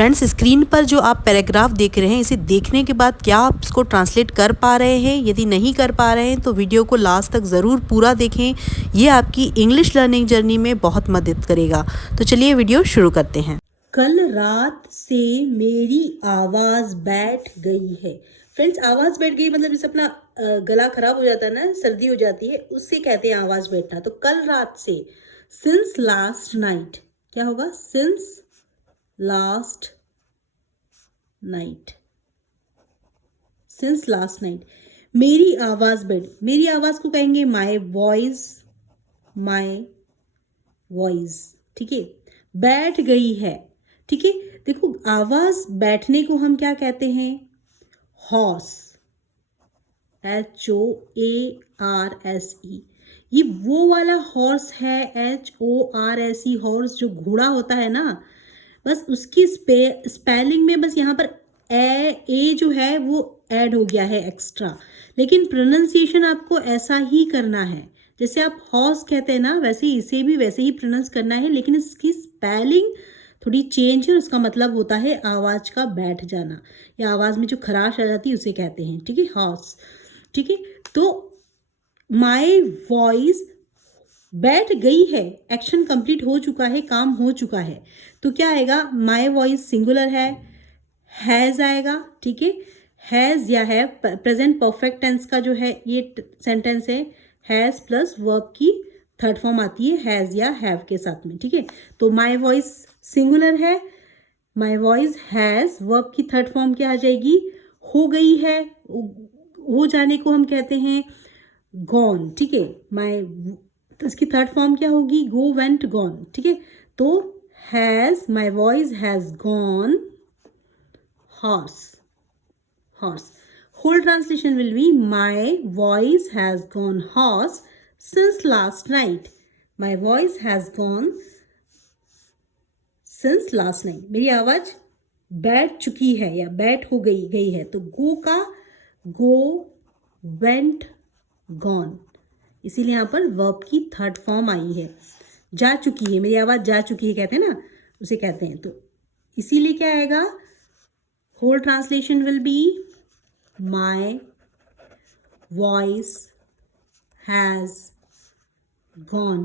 Friends, screen पर जो आप पैराग्राफ देख रहे हैं, इसे देखने के बाद क्या आप इसको ट्रांसलेट कर पा रहे हैं? यदि नहीं कर पा रहे हैं तो वीडियो को लास्ट तक ज़रूर पूरा देखें। ये आपकी इंग्लिश लर्निंग जर्नी में बहुत मदद करेगा। तो चलिए वीडियो शुरू करते हैं। कल रात से मेरी आवाज़ बैठ गई है। फ्रेंड्स, आवाज़ बैठ गई मतलब जैसे अपना गला खराब हो जाता है ना, सर्दी हो जाती है, उससे कहते हैं आवाज़ बैठना। तो कल रात से, सिंस लास्ट नाइट, क्या होगा? Since last night, since last night मेरी आवाज़ मेरी आवाज़ को कहेंगे माई वॉइस, माई वॉइस। ठीक है, बैठ गई है। ठीक है, देखो आवाज बैठने को हम क्या कहते हैं? Horse, HOARSE। ये वो वाला हॉर्स है, HORSE, हॉर्स जो घोड़ा होता है ना, बस उसकी स्पेलिंग में बस यहाँ पर ए जो है वो ऐड हो गया है एक्स्ट्रा, लेकिन प्रोनाउंसिएशन आपको ऐसा ही करना है। जैसे आप हॉर्स कहते हैं ना, वैसे ही इसे भी वैसे ही प्रोनाउंस करना है, लेकिन इसकी स्पेलिंग थोड़ी चेंज है। उसका मतलब होता है आवाज़ का बैठ जाना, या आवाज़ में जो खराश आ जाती है उसे कहते हैं। ठीक है, हॉर्स। ठीक है, तो माई वॉइस बैठ गई है, एक्शन कंप्लीट हो चुका है, काम हो चुका है। तो क्या आएगा? माई वॉइस सिंगुलर है, हैज़ आएगा। ठीक है, हैज़ या हैव, प्रेजेंट परफेक्ट टेंस का जो है ये सेंटेंस है, हैज़ प्लस वर्ब की थर्ड फॉर्म आती है हैज़ या हैव के साथ में। ठीक है, तो माई वॉइस सिंगुलर है, माई वॉइस हैज़, वर्ब की थर्ड फॉर्म क्या आ जाएगी? हो गई है। हो जाने को हम कहते हैं गॉन। ठीक है, माई, तो इसकी थर्ड फॉर्म क्या होगी? गो, वेंट, गॉन। ठीक है, तो has, my voice has gone horse, horse. Whole translation will be my voice has gone hoarse since last night. My voice has gone since last night. मेरी आवाज बैठ चुकी है या बैठ हो गई है। तो गो का गो, वेंट, गॉन, इसीलिए यहाँ पर वर्ब की थर्ड फॉर्म आई है। जा चुकी है, मेरी आवाज जा चुकी है कहते हैं ना, उसे कहते हैं। तो इसीलिए क्या आएगा? Whole translation will be my voice has gone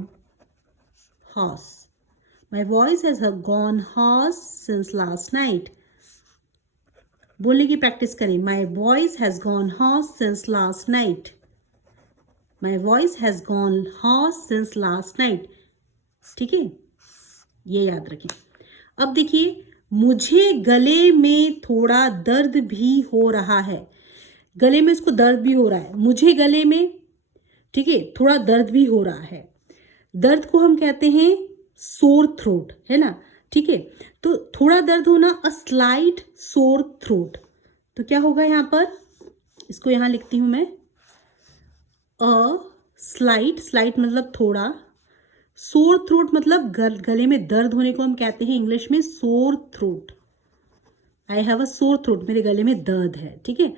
hoarse. My voice has gone hoarse since last night. बोलने की प्रैक्टिस करें। My voice has gone hoarse since last night. My voice has gone hoarse since last night. ठीक है, ये याद रखें। अब देखिए, मुझे गले में थोड़ा दर्द भी हो रहा है। गले में इसको दर्द भी हो रहा है, मुझे गले में, ठीक है, थोड़ा दर्द भी हो रहा है। दर्द को हम कहते हैं सोर थ्रोट, है ना। ठीक है, तो थोड़ा दर्द होना, अ स्लाइट सोर थ्रोट। तो क्या होगा यहाँ पर? इसको यहाँ लिखती हूं मैं, अ स्लाइट, स्लाइट मतलब थोड़ा, सोर थ्रोट मतलब गले में दर्द होने को हम कहते हैं इंग्लिश में sore throat. I have a sore throat, मेरे गले में दर्द है। ठीक है,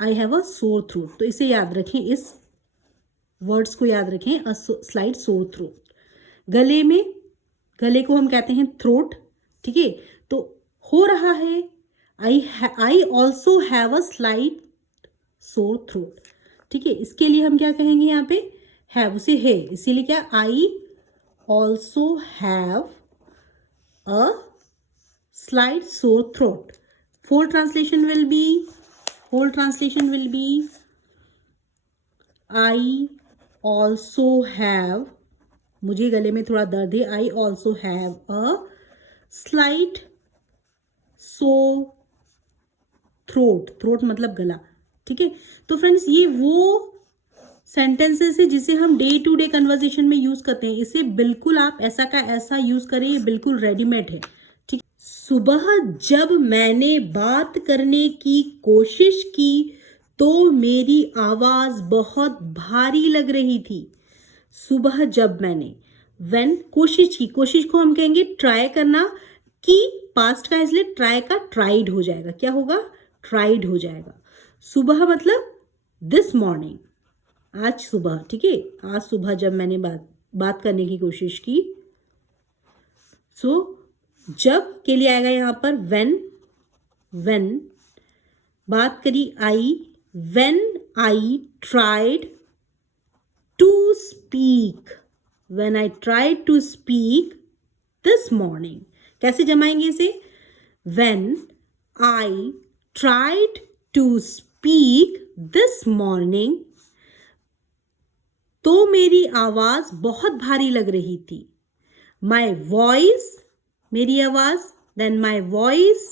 I have a sore throat. तो इसे याद रखें, इस वर्ड्स को याद रखें, अ स्लाइट सोर थ्रोट। गले में, गले को हम कहते हैं थ्रोट। ठीक है, तो हो रहा है, I also have a slight sore throat. ठीक है, इसके लिए हम क्या कहेंगे यहाँ पे? हैव, उसे है, इसीलिए क्या? I also have a slight sore throat. Full translation will be I also have, मुझे गले में थोड़ा दर्द है, I also have a slight sore throat, throat मतलब गला। ठीक है, तो फ्रेंड्स ये वो सेंटेंसेस है जिसे हम डे टू डे कन्वर्सेशन में यूज करते हैं। इसे बिल्कुल आप ऐसा का ऐसा यूज करें, ये बिल्कुल रेडीमेड है। ठीक, सुबह जब मैंने बात करने की कोशिश की तो मेरी आवाज बहुत भारी लग रही थी। सुबह जब मैंने, व्हेन, कोशिश की, कोशिश को हम कहेंगे ट्राई करना, की पास्ट का, इसलिए ट्राई का ट्राइड हो जाएगा। क्या होगा? ट्राइड हो जाएगा। सुबह मतलब दिस मॉर्निंग, आज सुबह। ठीक है, आज सुबह जब मैंने बात करने की कोशिश की, सो जब के लिए आएगा यहाँ पर when। बात करी आई, when I tried to speak, when I tried to speak this morning। कैसे जमाएंगे इसे? when I tried to speak this morning, तो मेरी आवाज बहुत भारी लग रही थी। my voice, मेरी आवाज, then my voice,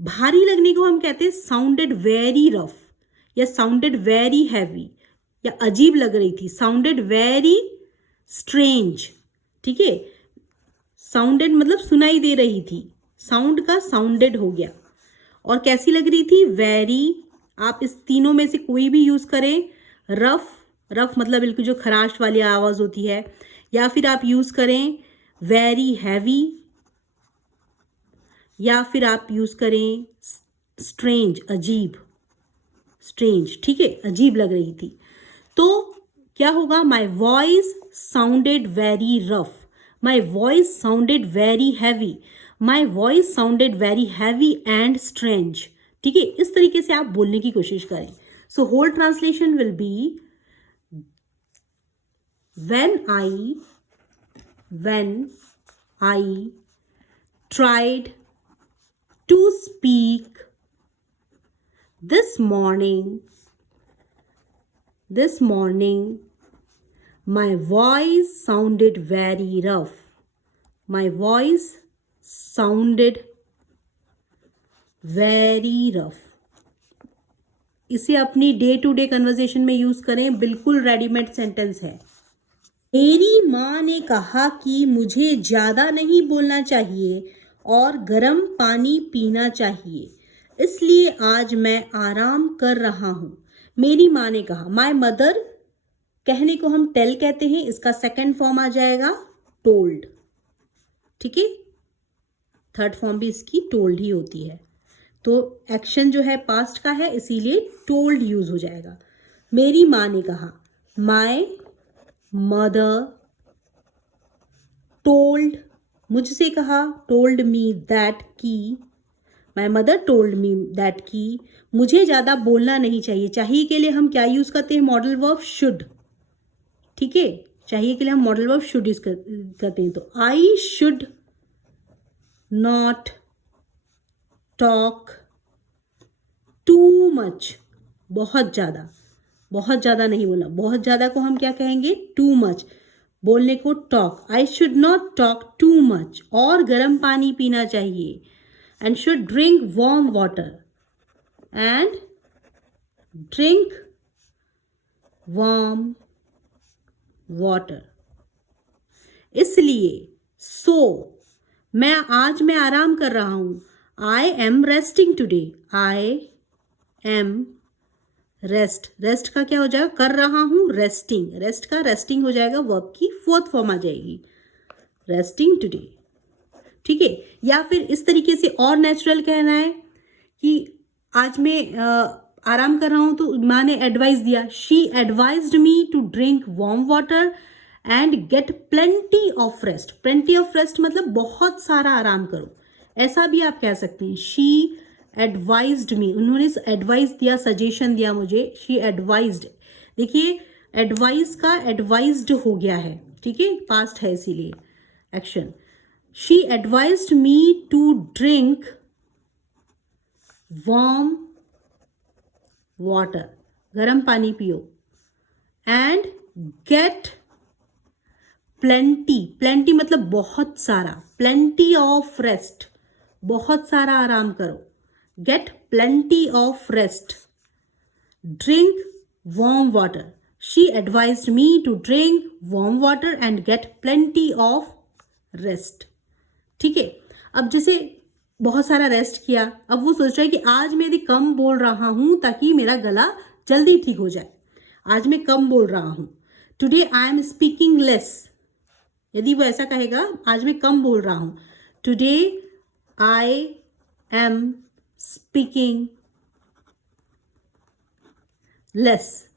भारी लगने को हम कहते हैं साउंडेड वेरी रफ या साउंडेड वेरी हैवी, या अजीब लग रही थी, साउंडेड वेरी स्ट्रेंज। ठीक है, साउंडेड मतलब सुनाई दे रही थी, साउंड का साउंडेड हो गया। और कैसी लग रही थी? वेरी। आप इस तीनों में से कोई भी यूज करें। रफ मतलब बिल्कुल जो खराश वाली आवाज होती है, या फिर आप यूज करें वेरी हैवी, या फिर आप यूज करें स्ट्रेंज, अजीब, स्ट्रेंज। ठीक है, अजीब लग रही थी। तो क्या होगा? My voice sounded very rough, my voice sounded very heavy, my voice sounded very heavy and strange. ठीक है, इस तरीके से आप बोलने की कोशिश करें। So whole translation will be when I tried to speak this morning, my voice sounded very rough, my voice sounded very rough। इसे अपनी डे टू डे कन्वर्सेशन में यूज करें, बिल्कुल रेडीमेड सेंटेंस है। मेरी माँ ने कहा कि मुझे ज़्यादा नहीं बोलना चाहिए और गर्म पानी पीना चाहिए, इसलिए आज मैं आराम कर रहा हूँ। मेरी माँ ने कहा, माय मदर कहने को हम टेल कहते हैं, इसका सेकंड फॉर्म आ जाएगा टोल्ड। ठीक है, थर्ड फॉर्म भी इसकी टोल्ड ही होती है। तो एक्शन जो है पास्ट का है, इसीलिए टोल्ड यूज हो जाएगा। मेरी माँ ने कहा, माय मदर टोल्ड, मुझसे कहा, टोल्ड मी दैट की, my mother told me that की मुझे ज़्यादा बोलना नहीं चाहिए। चाहिए के लिए हम क्या यूज़ करते हैं? Modal verb should. ठीक है, चाहिए के लिए हम मॉडल वर्ब शुड यूज करते हैं। तो आई should not talk too much, बहुत ज़्यादा नहीं बोलना। बहुत ज़्यादा को हम क्या कहेंगे? Too much. बोलने को talk, I should not talk too much. और गर्म पानी पीना चाहिए, and should drink warm water, and drink warm water. इसलिए आज मैं आराम कर रहा हूं। आई am resting today, I am rest का क्या हो जाएगा? कर रहा हूं, रेस्टिंग। रेस्ट का रेस्टिंग हो जाएगा, वर्ब की फोर्थ फॉर्म आ जाएगी, रेस्टिंग टुडे। ठीक है, या फिर इस तरीके से और नेचुरल कहना है कि आज मैं आराम कर रहा हूं, तो माँ ने एडवाइस दिया, she advised me to drink warm water and get plenty of rest. Plenty of rest मतलब बहुत सारा आराम करो, ऐसा भी आप कह सकते हैं। शी एडवाइज्ड मी, उन्होंने एडवाइस दिया, सजेशन दिया मुझे, शी एडवाइज्ड। देखिए, एडवाइस का एडवाइज्ड हो गया है। ठीक है, पास्ट है इसीलिए action. She advised me to drink warm water, गर्म पानी पियो, एंड गेट प्लेंटी मतलब बहुत सारा, प्लेंटी ऑफ रेस्ट, बहुत सारा आराम करो। Get plenty of rest, drink warm water. She advised me to drink warm water and get plenty of rest. ठीक है, अब जैसे बहुत सारा रेस्ट किया, अब वो सोच रहा है कि आज मैं यदि कम बोल रहा हूं ताकि मेरा गला जल्दी ठीक हो जाए। आज मैं कम बोल रहा हूं, today I am speaking less. यदि वो ऐसा कहेगा, आज मैं कम बोल रहा हूं, today I am speaking less,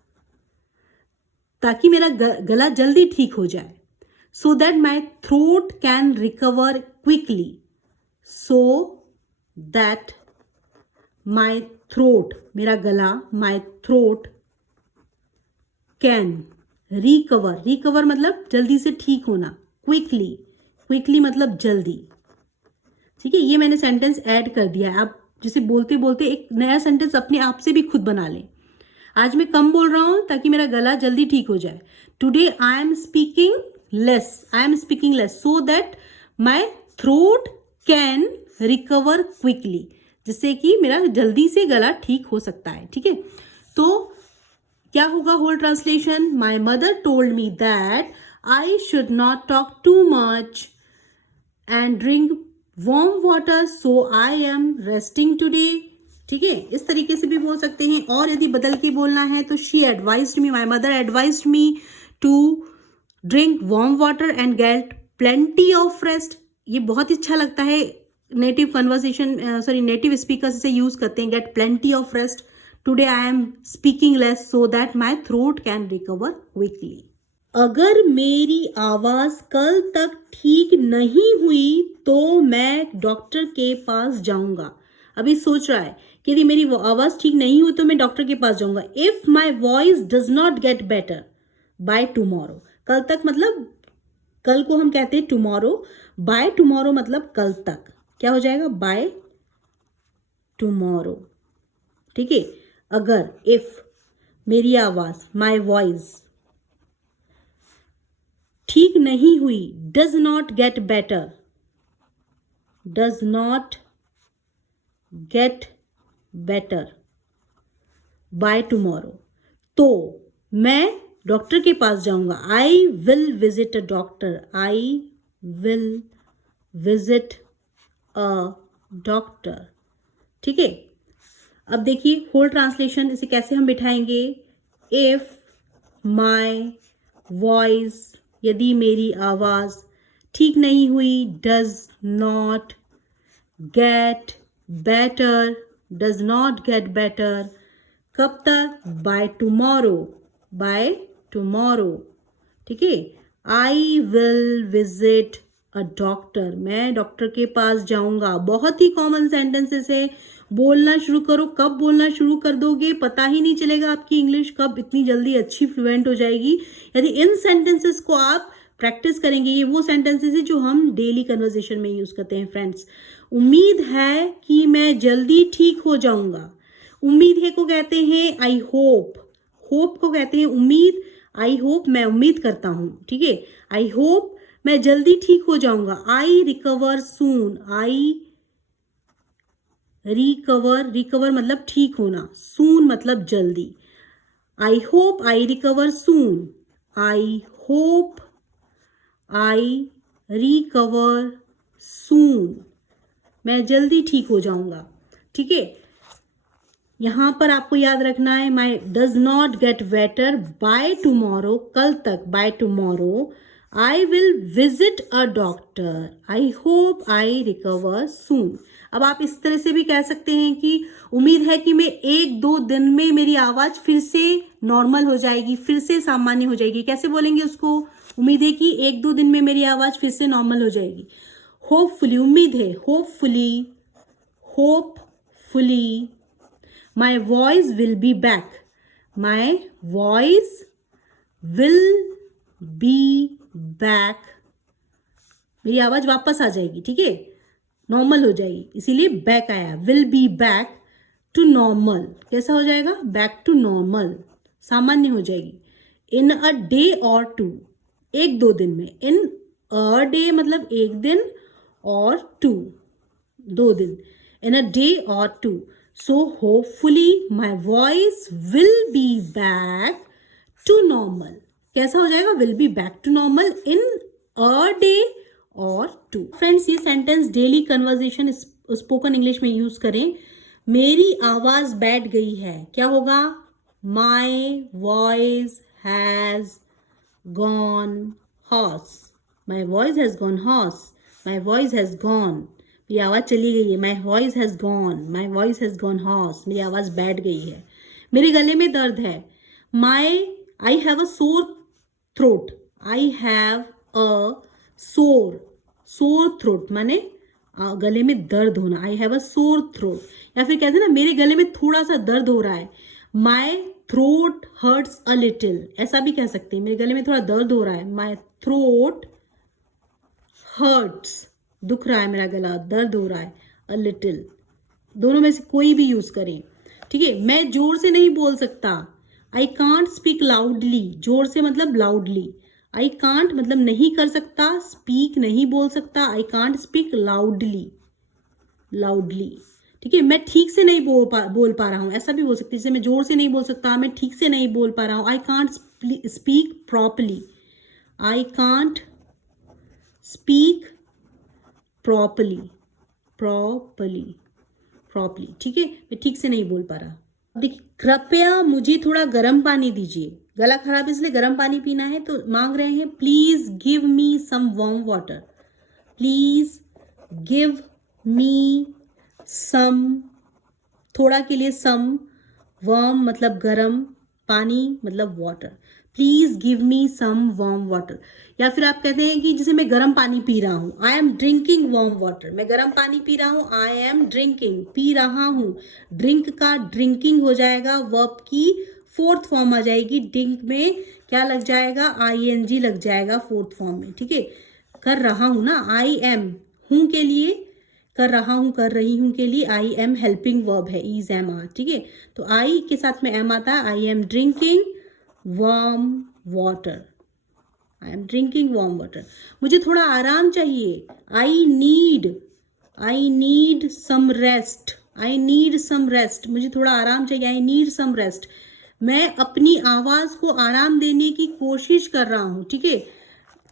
ताकि मेरा गला जल्दी ठीक हो जाए। so that my throat can recover quickly. So that my throat, मेरा गला, my throat can recover. recover मतलब जल्दी से ठीक होना. quickly, quickly मतलब जल्दी. ठीक है, ये मैंने सेंटेंस ऐड कर दिया है. आप जिसे बोलते बोलते एक नया सेंटेंस अपने आप से भी खुद बना लें. आज मैं कम बोल रहा हूँ ताकि मेरा गला जल्दी ठीक हो जाए. Today I am speaking less so that my throat can recover quickly, जिससे कि मेरा जल्दी से गला ठीक हो सकता है. ठीक है, तो क्या होगा whole translation? My mother told me that I should not talk too much and drink warm water, so I am resting today. ठीक है, इस तरीके से भी बोल सकते हैं. और यदि बदल के बोलना है तो she advised me, my mother advised me to drink warm water and get plenty of rest. ये बहुत ही अच्छा लगता है. नेटिव नेटिव स्पीकर्स इसे यूज करते हैं. Get plenty of rest. Today I am speaking less so that my throat can recover quickly. अगर मेरी आवाज कल तक ठीक नहीं हुई तो मैं डॉक्टर के पास जाऊंगा. अभी सोच रहा है कि यदि मेरी आवाज ठीक नहीं हुई तो मैं डॉक्टर के पास जाऊंगा. If my voice does not get better by tomorrow. कल तक मतलब कल को हम कहते हैं टुमारो. बाय टुमारो मतलब कल तक. क्या हो जाएगा? By tomorrow. ठीक है, अगर इफ मेरी आवाज, माई वॉइस ठीक नहीं हुई, does not get better, does not get better by tomorrow, तो मैं डॉक्टर के पास जाऊंगा. आई will visit a doctor. I will visit a doctor. ठीक है, अब देखिए होल ट्रांसलेशन इसे कैसे हम बिठाएंगे. इफ माई वॉइस, यदि मेरी आवाज ठीक नहीं हुई, does not get better, does not get better, कब तक? By tomorrow, by tomorrow. ठीक है, आई विल विजिट अ डॉक्टर. मैं डॉक्टर के पास जाऊंगा. बहुत ही कॉमन सेंटेंसेस है. बोलना शुरू करो. कब बोलना शुरू कर दोगे पता ही नहीं चलेगा. आपकी इंग्लिश कब इतनी जल्दी अच्छी फ्लुएंट हो जाएगी यदि इन सेंटेंसेस को आप प्रैक्टिस करेंगे. ये वो सेंटेंसेस है जो हम डेली कन्वर्सेशन में यूज करते हैं. फ्रेंड्स, उम्मीद है कि मैं जल्दी ठीक हो जाऊंगा. उम्मीद है को कहते हैं आई होप. होप को कहते हैं उम्मीद. आई होप मैं उम्मीद करता हूं. ठीक है, आई होप मैं जल्दी ठीक हो जाऊंगा. आई रिकवर सून. आई रिकवर मतलब ठीक होना. सून मतलब जल्दी. I hope I recover soon. I hope I recover soon. मैं जल्दी ठीक हो जाऊंगा. ठीक है, यहां पर आपको याद रखना है my does not get better by tomorrow, कल तक, by tomorrow. I will visit a doctor. I hope I recover soon. अब आप इस तरह से भी कह सकते हैं कि उम्मीद है कि मैं 1-2 दिन में मेरी आवाज फिर से नॉर्मल हो जाएगी, फिर से सामान्य हो जाएगी. कैसे बोलेंगे उसको? उम्मीद है कि 1-2 दिन में मेरी आवाज फिर से नॉर्मल हो जाएगी. होपफुली, उम्मीद है. Hopefully, hopefully my voice will be back. My voice will be back. मेरी आवाज वापस आ जाएगी. ठीक है, नॉर्मल हो जाएगी, इसीलिए बैक आया. Will be back to normal. कैसा हो जाएगा? बैक टू नॉर्मल, सामान्य हो जाएगी. इन अ डे और 2, 1-2 दिन में. इन अ डे मतलब 1 दिन और 2 दिन. इन अ डे और 2. So hopefully my voice will be back to normal. कैसा हो जाएगा? Will be back to normal in a day और 2. फ्रेंड्स, ये sentence daily conversation spoken English में यूज करें. मेरी आवाज बैठ गई है. क्या होगा? My voice has gone hoarse. My voice has gone hoarse. My voice has gone. मेरी आवाज चली गई है. My voice has gone. My voice has gone horse. मेरी आवाज बैठ गई है. मेरे गले में दर्द है. I have a sore throat. I have a sore throat माने गले में दर्द होना, I have a sore throat. या फिर कहते हैं ना मेरे गले में थोड़ा सा दर्द हो रहा है, my throat hurts a little, ऐसा भी कह सकते हैं, मेरे गले में थोड़ा दर्द हो रहा है, माई थ्रोट हर्ट्स, दुख रहा है मेरा गला, दर्द हो रहा है, अ लिटिल, दोनों में से कोई भी यूज करें। ठीक है, मैं जोर से नहीं बोल सकता, आई कांट स्पीक लाउडली, जोर से मतलब लाउडली, आई कांट मतलब नहीं कर सकता, स्पीक नहीं बोल सकता, I can't speak loudly, loudly. ठीक है, मैं ठीक से नहीं बोल पा रहा हूँ, ऐसा भी बोल सकती है, जैसे मैं जोर से नहीं बोल सकता, मैं ठीक से नहीं बोल पा रहा हूँ, I can't speak properly, I can't speak properly, properly, properly. ठीक है, मैं ठीक से नहीं बोल पा रहा। देखिए, कृपया मुझे थोड़ा गर्म पानी दीजिए, गला खराब है इसलिए गर्म पानी पीना है, तो मांग रहे हैं please give me some warm water, please give me some, थोड़ा के लिए सम, वार्म मतलब गर्म, पानी मतलब water, please give me some warm water. या फिर आप कहते हैं कि जैसे मैं गर्म पानी पी रहा हूँ, आई एम ड्रिंकिंग वार्म वाटर, मैं गर्म पानी पी रहा हूँ, आई एम ड्रिंकिंग, पी रहा हूँ, ड्रिंक का ड्रिंकिंग हो जाएगा, वर्ब की फोर्थ फॉर्म आ जाएगी, ड्रिंक में क्या लग जाएगा, ING लग जाएगा फोर्थ फॉर्म में। ठीक है, कर रहा हूँ ना, आई एम, हूँ के लिए, कर रहा हूँ कर रही हूँ के लिए आई एम हेल्पिंग वर्ब है, इज एम आर। ठीक है, तो आई के साथ में एम आता है, I am drinking warm water, I am drinking warm water. मुझे थोड़ा आराम चाहिए, I need some rest, I need some rest, मुझे थोड़ा आराम चाहिए, आई नीड सम रेस्ट। मैं अपनी आवाज को आराम देने की कोशिश कर रहा हूँ। ठीक है,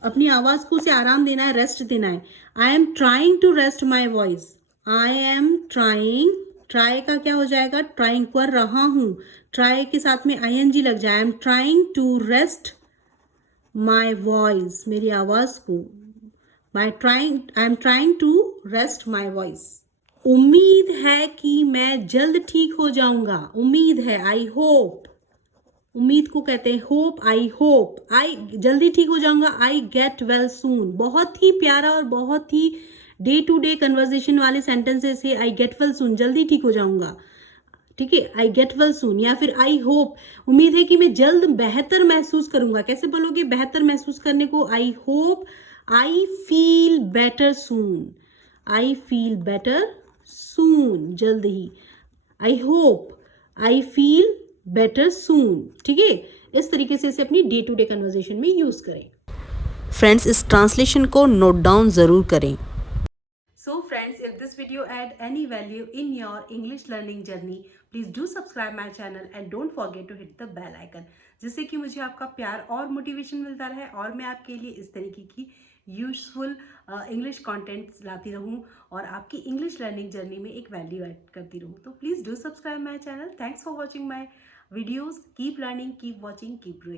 अपनी आवाज को उसे आराम देना है, रेस्ट देना है। I am trying to rest my voice, I am trying, try का क्या हो जाएगा, ट्राइंग, कर रहा हूं, ट्राई के साथ में ING लग जाए, I am trying to rest my voice, मेरी आवाज को, I am trying to rest my voice. उम्मीद है कि मैं जल्द ठीक हो जाऊंगा, उम्मीद है, आई होप, उम्मीद को कहते हैं होप, आई होप, आई जल्दी ठीक हो जाऊंगा, आई गेट वेल सून। बहुत ही प्यारा और बहुत ही डे टू डे कन्वर्सेशन वाले सेंटेंसेस है, आई गेट वेल सून, जल्दी ठीक हो जाऊंगा। ठीक है, आई गेट वेल सून। या फिर आई होप, उम्मीद है कि मैं जल्द बेहतर महसूस करूंगा, कैसे बोलोगे बेहतर महसूस करने को, I hope I feel better soon, I feel better soon, जल्द ही, I hope I feel better soon. ठीक है, इस तरीके से इसे अपनी डे टू डे कन्वर्सेशन में यूज करें। फ्रेंड्स, इस ट्रांसलेशन को नोट डाउन ज़रूर करें। So friends, if this video add any value in your English learning journey, please do subscribe my channel and don't forget to hit the bell icon, जिससे कि मुझे आपका प्यार और मोटिवेशन मिलता रहे और मैं आपके लिए इस तरीके की यूजफुल इंग्लिश कंटेंट्स लाती रहूं और आपकी इंग्लिश लर्निंग जर्नी में एक वैल्यू ऐड करती रहूं। तो please do subscribe my channel. Thanks for watching my videos. Keep learning, keep watching, keep growing.